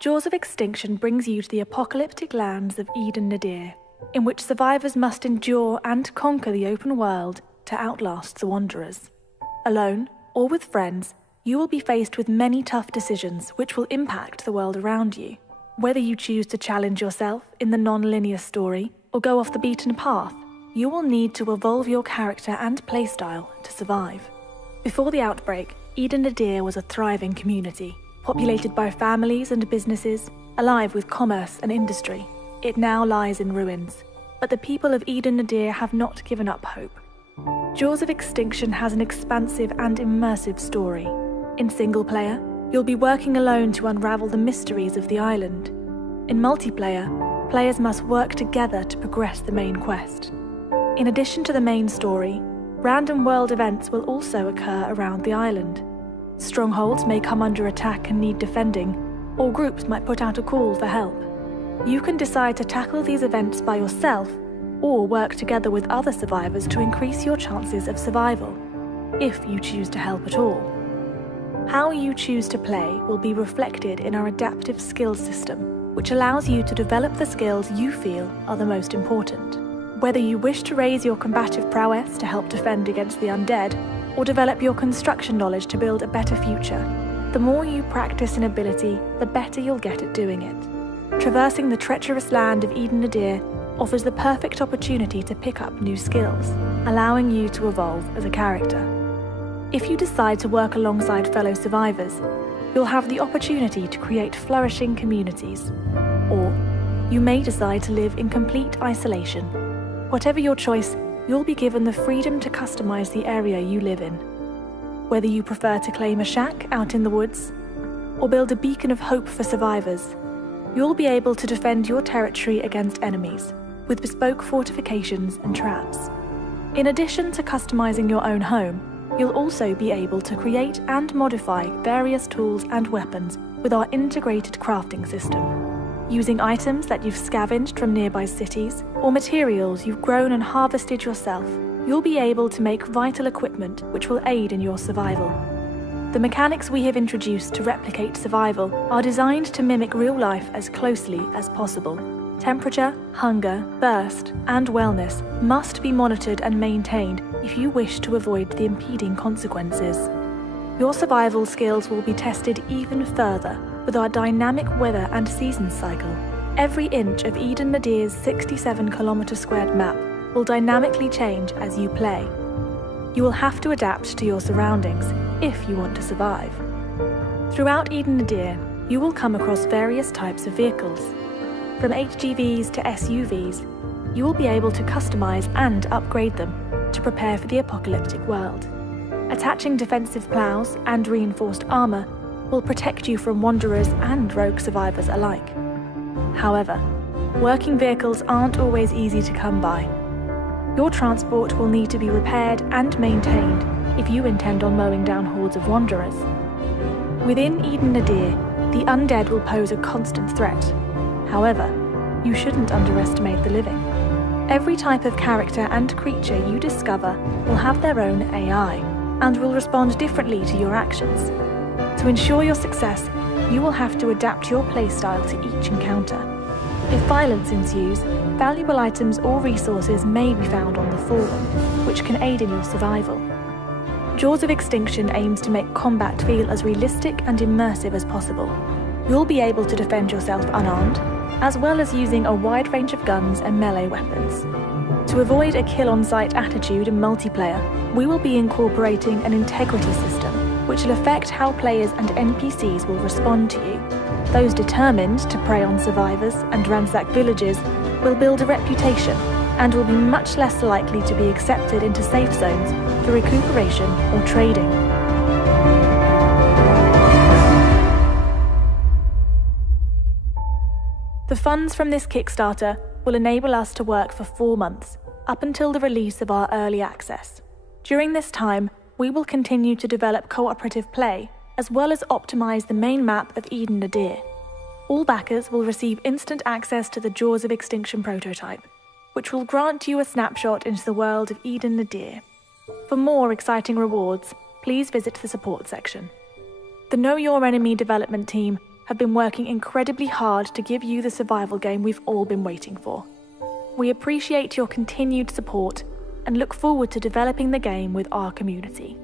Jaws of Extinction brings you to the apocalyptic lands of Eden Nadir, in which survivors must endure and conquer the open world to outlast the Wanderers. Alone, or with friends, you will be faced with many tough decisions which will impact the world around you. Whether you choose to challenge yourself in the non-linear story or go off the beaten path, you will need to evolve your character and playstyle to survive. Before the outbreak, Eden Nadir was a thriving community, populated by families and businesses, alive with commerce and industry. It now lies in ruins, but the people of Eden Nadir have not given up hope. Jaws of Extinction has an expansive and immersive story. In single player, you'll be working alone to unravel the mysteries of the island. In multiplayer, players must work together to progress the main quest. In addition to the main story, random world events will also occur around the island. Strongholds may come under attack and need defending, or groups might put out a call for help. You can decide to tackle these events by yourself, or work together with other survivors to increase your chances of survival, if you choose to help at all. How you choose to play will be reflected in our adaptive skills system, which allows you to develop the skills you feel are the most important. Whether you wish to raise your combative prowess to help defend against the undead, or develop your construction knowledge to build a better future, the more you practice an ability, the better you'll get at doing it. Traversing the treacherous land of Eden Nadir offers the perfect opportunity to pick up new skills, allowing you to evolve as a character. If you decide to work alongside fellow survivors, you'll have the opportunity to create flourishing communities. Or you may decide to live in complete isolation. Whatever your choice, you'll be given the freedom to customize the area you live in. Whether you prefer to claim a shack out in the woods, or build a beacon of hope for survivors, you'll be able to defend your territory against enemies, with bespoke fortifications and traps. In addition to customizing your own home, you'll also be able to create and modify various tools and weapons with our integrated crafting system. Using items that you've scavenged from nearby cities, or materials you've grown and harvested yourself, you'll be able to make vital equipment which will aid in your survival. The mechanics we have introduced to replicate survival are designed to mimic real life as closely as possible. Temperature, hunger, thirst, and wellness must be monitored and maintained if you wish to avoid the impeding consequences. Your survival skills will be tested even further with our dynamic weather and seasons cycle. Every inch of Eden Nadir's 67-kilometre-squared map will dynamically change as you play. You will have to adapt to your surroundings if you want to survive. Throughout Eden Nadir, you will come across various types of vehicles. From HGVs to SUVs, you will be able to customize and upgrade them to prepare for the apocalyptic world. Attaching defensive plows and reinforced armor will protect you from wanderers and rogue survivors alike. However, working vehicles aren't always easy to come by. Your transport will need to be repaired and maintained if you intend on mowing down hordes of wanderers. Within Eden Nadir, the undead will pose a constant threat. However, you shouldn't underestimate the living. Every type of character and creature you discover will have their own AI and will respond differently to your actions. To ensure your success, you will have to adapt your playstyle to each encounter. If violence ensues, valuable items or resources may be found on the fallen, which can aid in your survival. Jaws of Extinction aims to make combat feel as realistic and immersive as possible. You'll be able to defend yourself unarmed, as well as using a wide range of guns and melee weapons. To avoid a kill-on-sight attitude in multiplayer, we will be incorporating an integrity system, which will affect how players and NPCs will respond to you. Those determined to prey on survivors and ransack villages will build a reputation and will be much less likely to be accepted into safe zones for recuperation or trading. The funds from this Kickstarter will enable us to work for 4 months, up until the release of our early access. During this time, we will continue to develop cooperative play, as well as optimize the main map of Eden Nadir. All backers will receive instant access to the Jaws of Extinction prototype, which will grant you a snapshot into the world of Eden Nadir. For more exciting rewards, please visit the support section. The Know Your Enemy development team have been working incredibly hard to give you the survival game we've all been waiting for. We appreciate your continued support and look forward to developing the game with our community.